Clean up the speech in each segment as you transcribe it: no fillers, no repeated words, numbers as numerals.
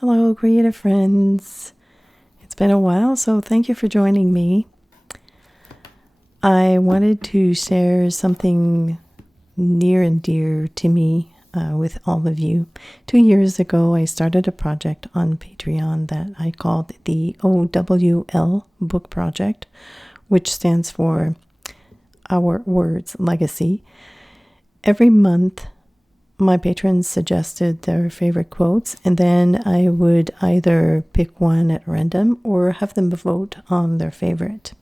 Hello, creative friends. It's been a while, so thank you for joining me. I wanted to share something near and dear to me with all of you. 2 years ago, I started a project on Patreon that I called the OWL Book Project, which stands for Our Words Legacy. Every month, my patrons suggested their favorite quotes, and then I would either pick one at random or have them vote on their favorite.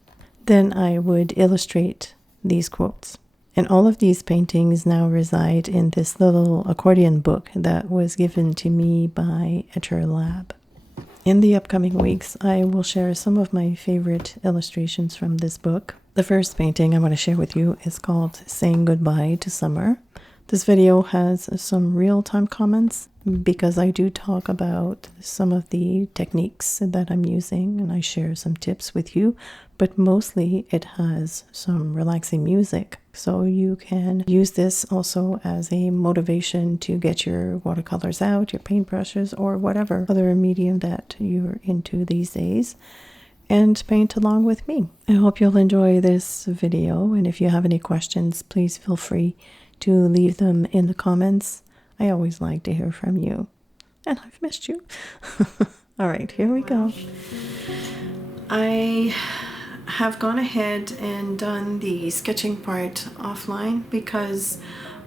Then I would illustrate these quotes. And all of these paintings now reside in this little accordion book that was given to me by Etcher Lab. In the upcoming weeks, I will share some of my favorite illustrations from this book. The first painting I want to share with you is called Saying Goodbye to Summer. This video has some real-time comments because I do talk about some of the techniques that I'm using and I share some tips with you, but mostly it has some relaxing music. So you can use this also as a motivation to get your watercolors out, your paintbrushes, or whatever other medium that you're into these days, and paint along with me. I hope you'll enjoy this video, and if you have any questions, please feel free to leave them in the comments. I always like to hear from you, and I've missed you. All right, here we go. I have gone ahead and done the sketching part offline because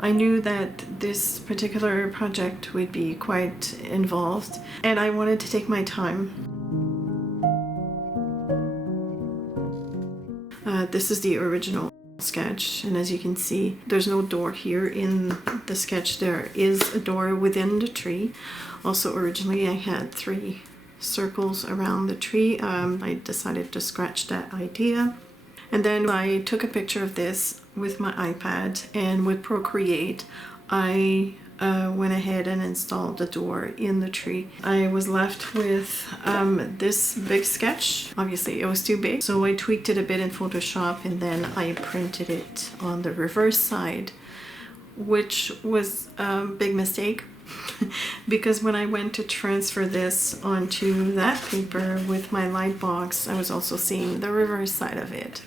I knew that this particular project would be quite involved and I wanted to take my time. This is the original sketch, and as you can see, there's no door here in the sketch. There is a door within the tree. Also, originally I had 3 circles around the tree. I decided to scratch that idea, and then I took a picture of this with my iPad, and with Procreate I went ahead and installed the door in the tree. I was left with this big sketch. Obviously it was too big, so I tweaked it a bit in Photoshop, and then I printed it on the reverse side, which was a big mistake because when I went to transfer this onto that paper with my light box, I was also seeing the reverse side of it.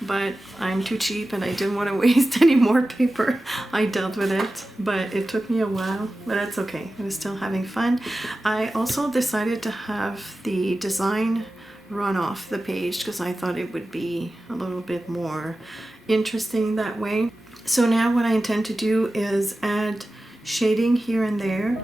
But I'm too cheap and I didn't want to waste any more paper. I dealt with it, but it took me a while, but that's okay. I was still having fun. I also decided to have the design run off the page because I thought it would be a little bit more interesting that way. So now what I intend to do is add shading here and there.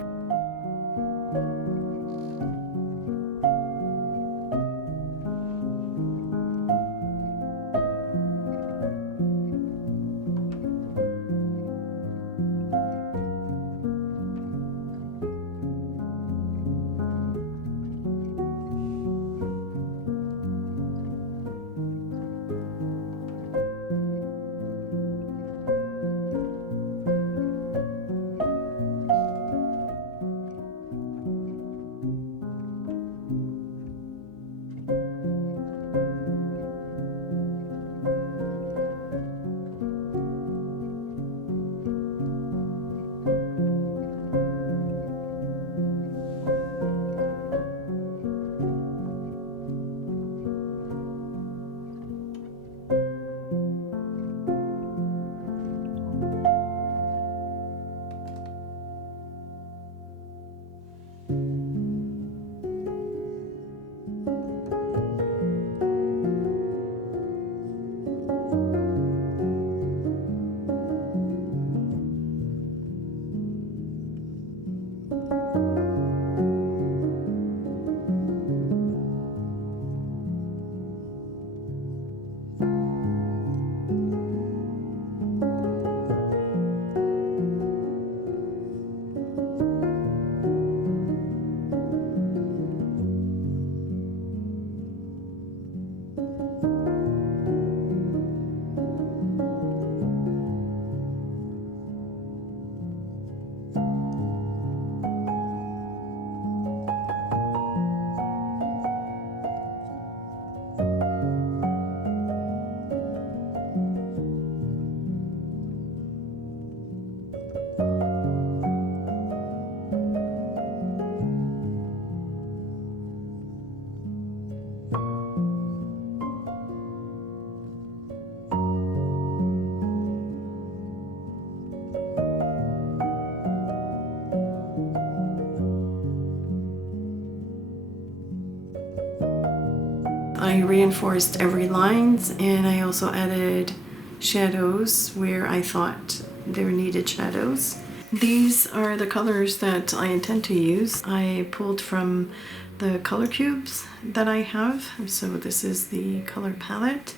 I reinforced every lines, and I also added shadows where I thought there needed shadows. These are the colors that I intend to use. I pulled from the color cubes that I have. So this is the color palette.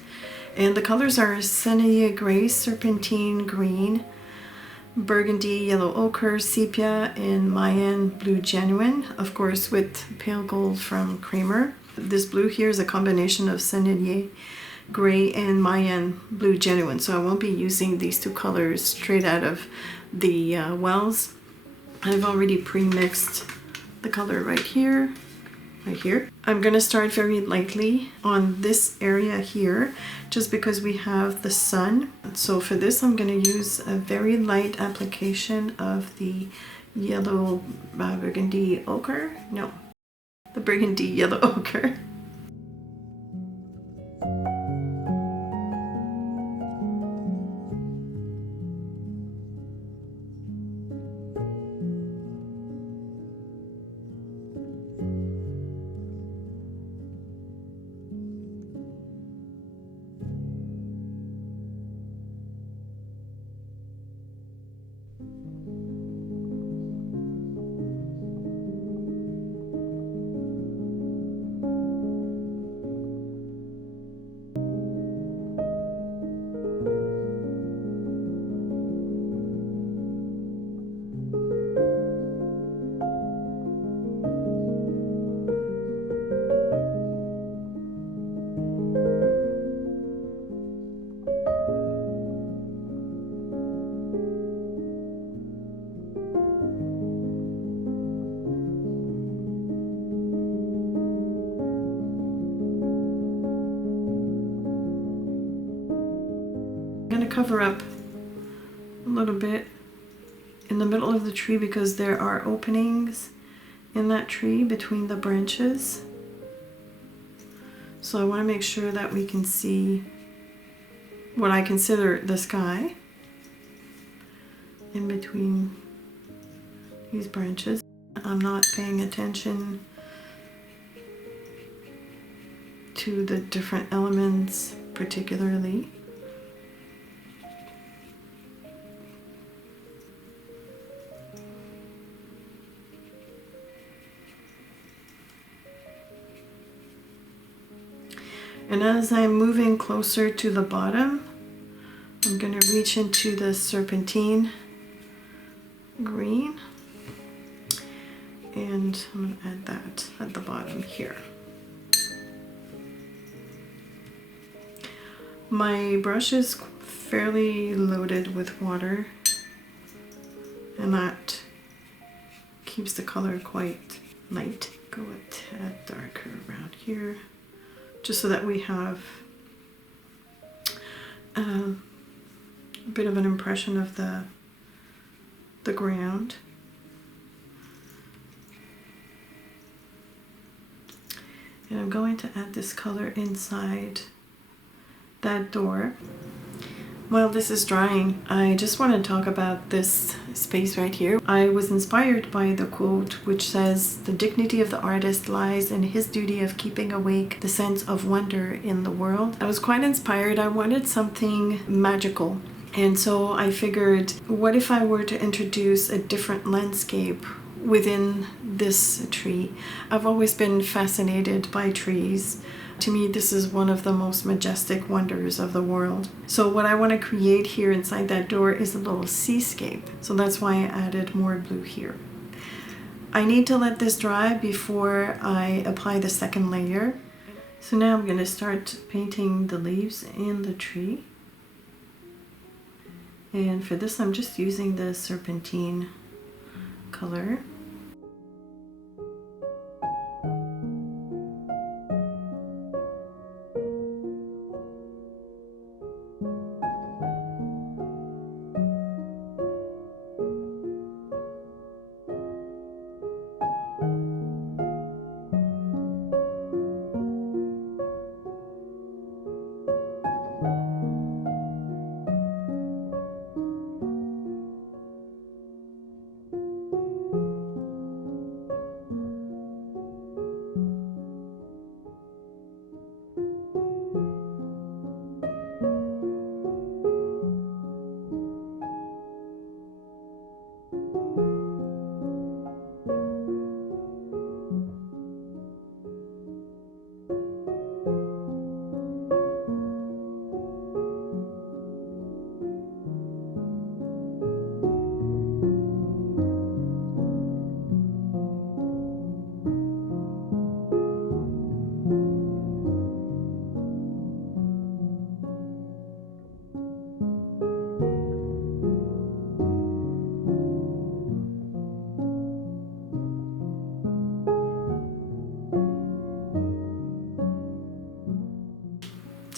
And the colors are Sennelier Gray, Serpentine Green, Burgundy, Yellow Ochre, Sepia, and Mayan Blue Genuine, of course with Pale Gold from Kramer. This blue here is a combination of Sennelier Gray and Mayan Blue Genuine, so I won't be using these two colors straight out of the wells. I've already pre-mixed the color right here. I'm going to start very lightly on this area here just because we have the sun. So for this I'm going to use a very light application of the yellow burgundy ochre. No, the burgundy yellow ochre. I'm going to cover up a little bit in the middle of the tree because there are openings in that tree between the branches. So I want to make sure that we can see what I consider the sky in between these branches. I'm not paying attention to the different elements particularly. And as I'm moving closer to the bottom, I'm going to reach into the serpentine green, and I'm going to add that at the bottom here. My brush is fairly loaded with water, and that keeps the color quite light. Go a tad darker around here, just so that we have a bit of an impression of the ground. And I'm going to add this color inside that door. While this is drying, I just want to talk about this space right here. I was inspired by the quote which says, "The dignity of the artist lies in his duty of keeping awake the sense of wonder in the world." I was quite inspired. I wanted something magical. And so I figured, what if I were to introduce a different landscape within this tree? I've always been fascinated by trees. To me, this is one of the most majestic wonders of the world. So what I want to create here inside that door is a little seascape. So that's why I added more blue here. I need to let this dry before I apply the second layer. So now I'm going to start painting the leaves in the tree. And for this, I'm just using the serpentine color.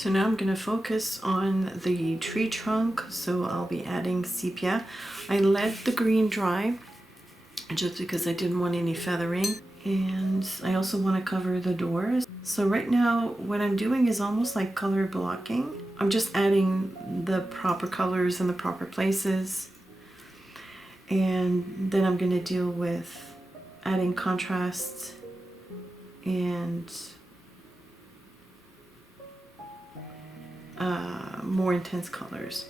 So now I'm going to focus on the tree trunk, so I'll be adding sepia. I let the green dry just because I didn't want any feathering, and I also want to cover the doors. So right now what I'm doing is almost like color blocking. I'm just adding the proper colors in the proper places, and then I'm going to deal with adding contrast and more intense colors.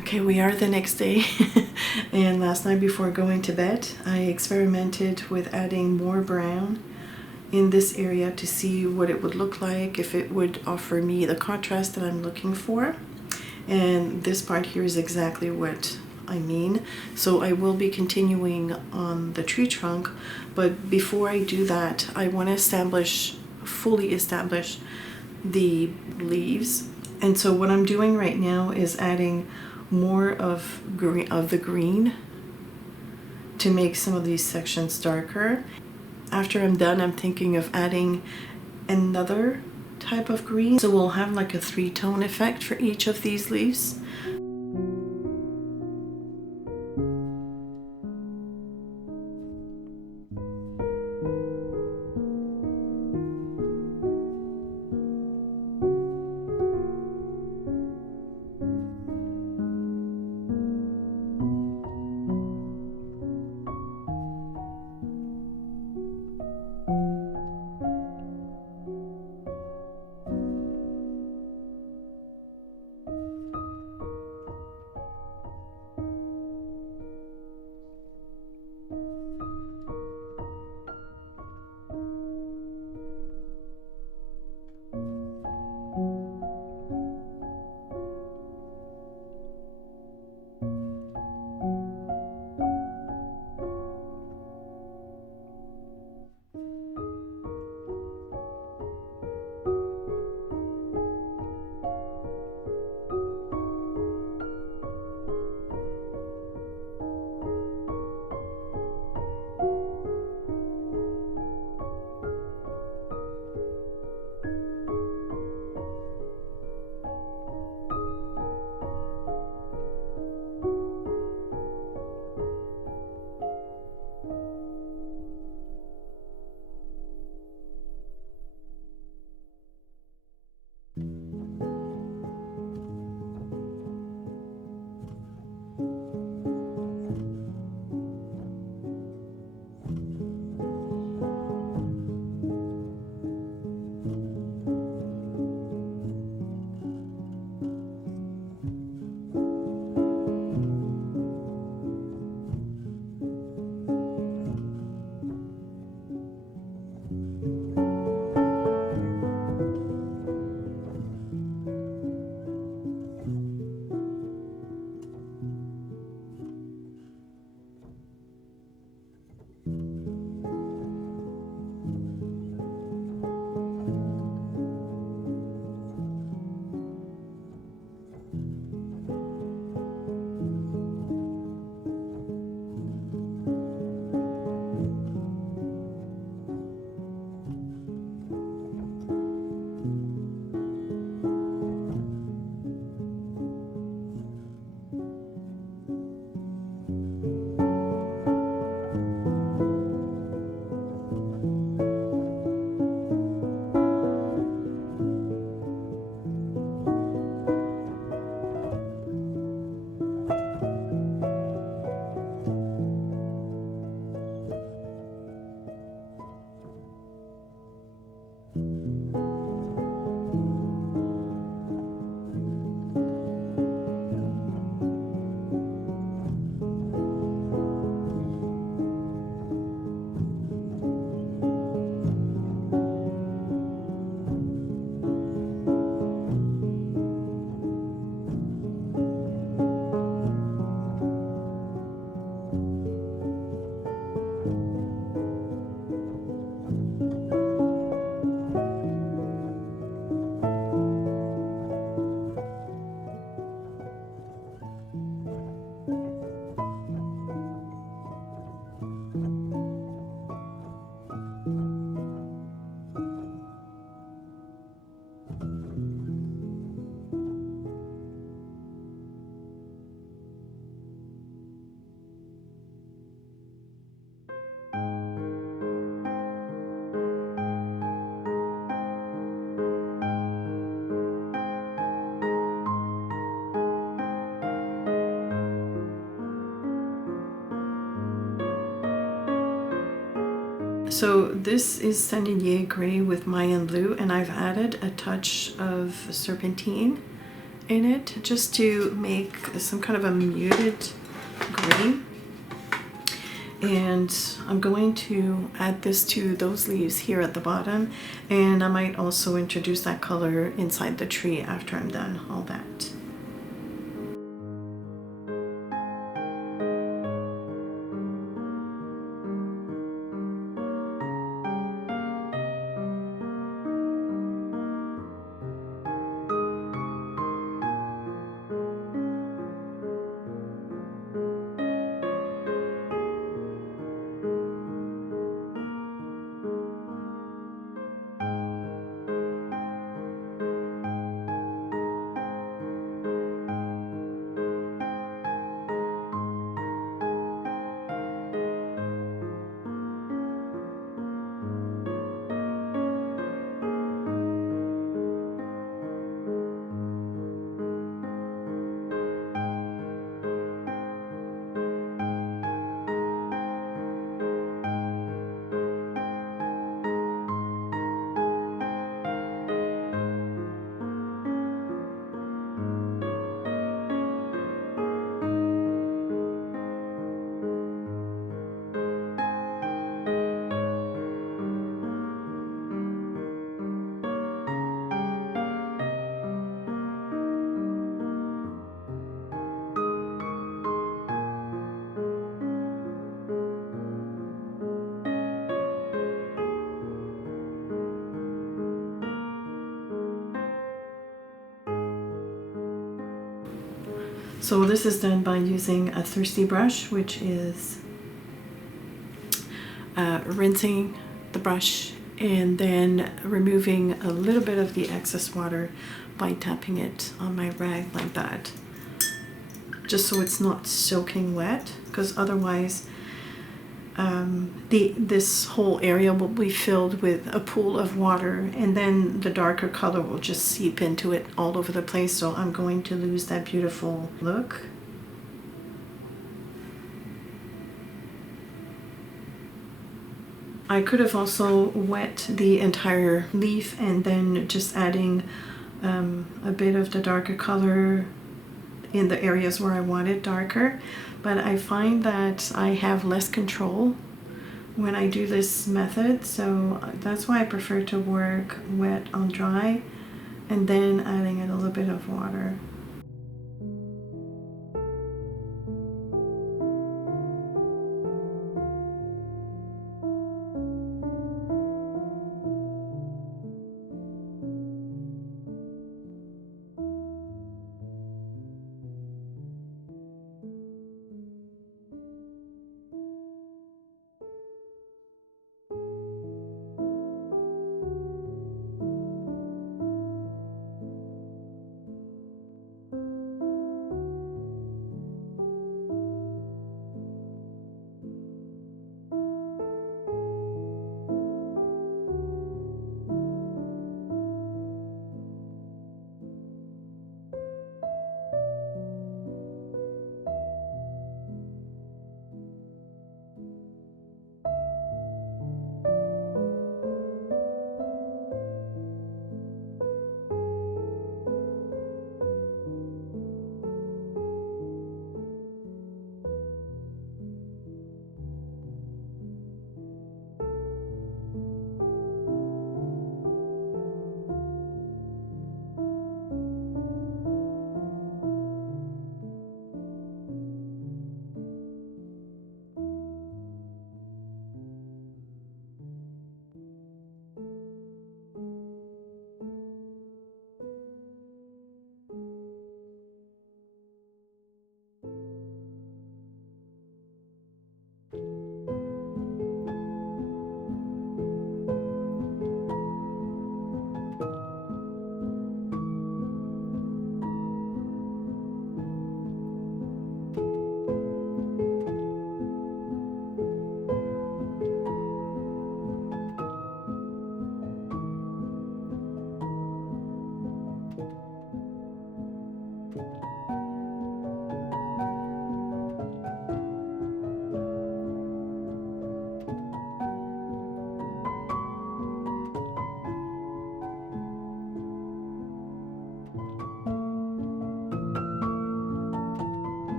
Okay, we are the next day, and last night before going to bed, I experimented with adding more brown in this area to see what it would look like, if it would offer me the contrast that I'm looking for. And this part here is exactly what I mean. So I will be continuing on the tree trunk, but before I do that, I want to fully establish the leaves. And so what I'm doing right now is adding more of the green to make some of these sections darker. After I'm done, I'm thinking of adding another type of green, so we'll have like a 3-tone effect for each of these leaves. So this is Sennelier Gray with Mayan Blue, and I've added a touch of serpentine in it just to make some kind of a muted green. And I'm going to add this to those leaves here at the bottom, and I might also introduce that color inside the tree after I'm done all that. So this is done by using a thirsty brush, which is rinsing the brush and then removing a little bit of the excess water by tapping it on my rag like that, just so it's not soaking wet, because otherwise this whole area will be filled with a pool of water, and then the darker color will just seep into it all over the place, so I'm going to lose that beautiful look. I could have also wet the entire leaf and then just adding a bit of the darker color in the areas where I want it darker, but I find that I have less control when I do this method, so that's why I prefer to work wet on dry and then adding a little bit of water.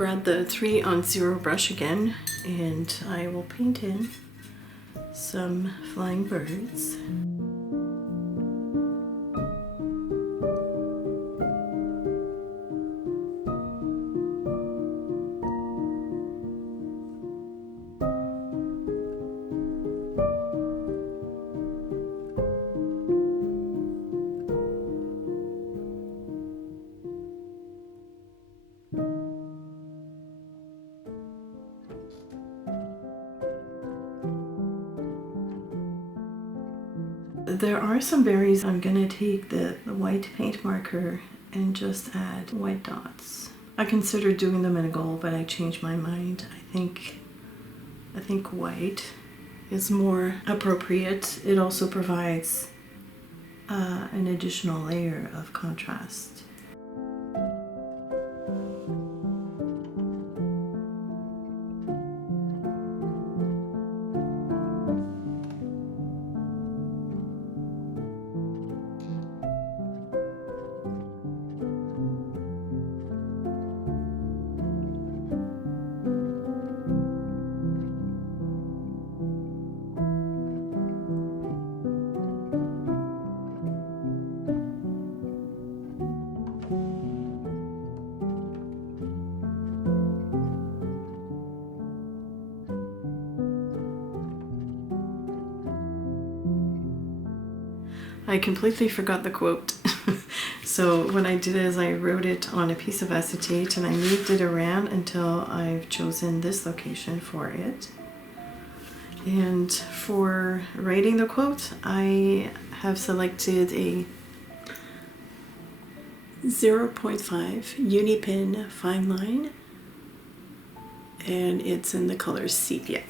grab the 3 on 0 brush again, and I will paint in some flying birds. There are some berries. I'm gonna take the white paint marker and just add white dots. I considered doing them in a gold, but I changed my mind. I think white is more appropriate. It also provides an additional layer of contrast. I completely forgot the quote. So what I did is I wrote it on a piece of acetate and I moved it around until I've chosen this location for it. And for writing the quote, I have selected a 0.5 uni pen fine line, and it's in the color sepia.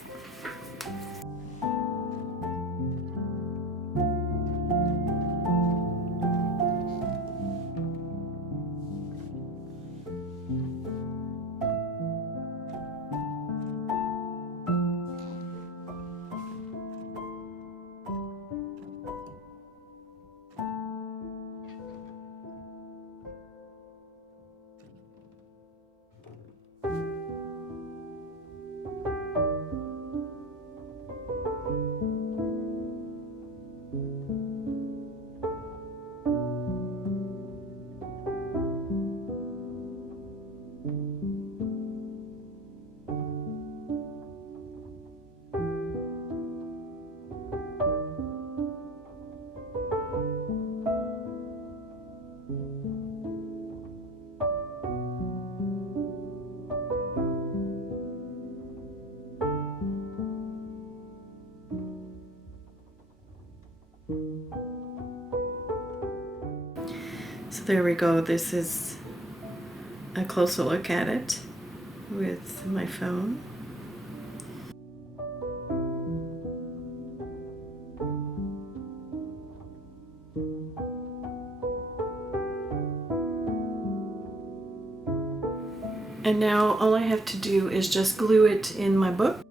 So there we go. This is a closer look at it with my phone. And now all I have to do is just glue it in my book.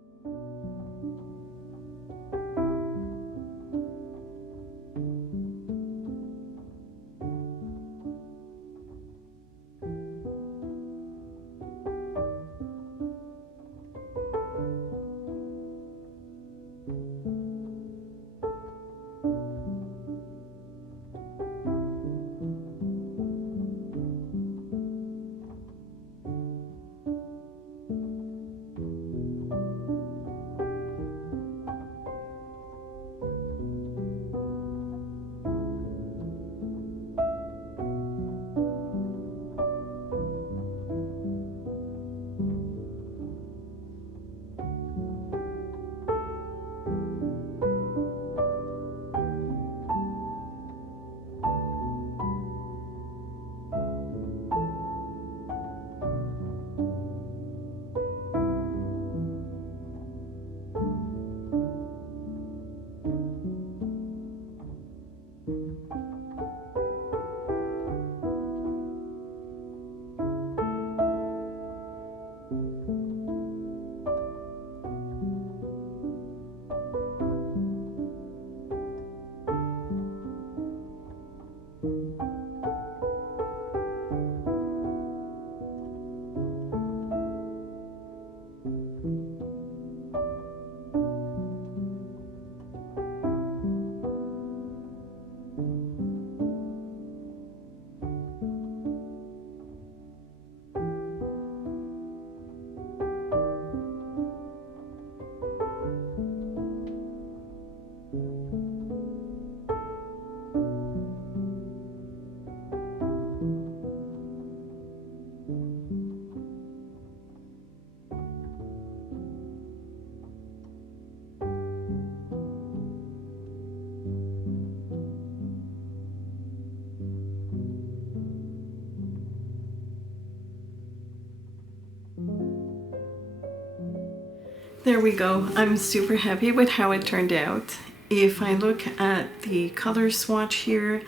There we go. I'm super happy with how it turned out. If I look at the color swatch here,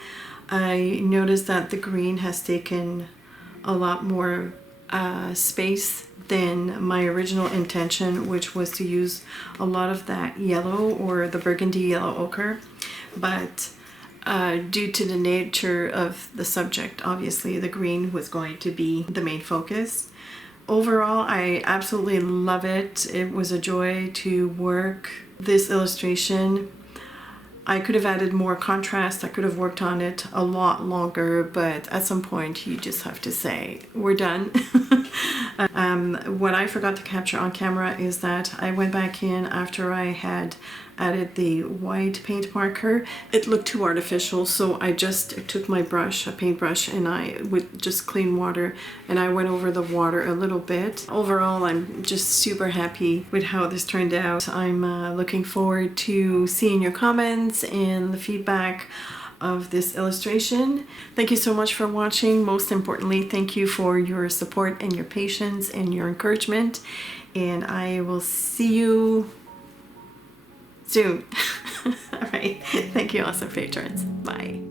I noticed that the green has taken a lot more space than my original intention, which was to use a lot of that yellow or the burgundy yellow ochre. But due to the nature of the subject, obviously the green was going to be the main focus. Overall, I absolutely love it. It was a joy to work this illustration. I could have added more contrast. I could have worked on it a lot longer, but at some point you just have to say, we're done. What I forgot to capture on camera is that I went back in after I had added the white paint marker. It looked too artificial, so I just took my brush, a paintbrush, and with just clean water, and I went over the water a little bit. Overall, I'm just super happy with how this turned out. I'm looking forward to seeing your comments and the feedback of this illustration. Thank you so much for watching. Most importantly, thank you for your support and your patience and your encouragement, and I will see you soon. All right. Thank you, awesome patrons. Bye.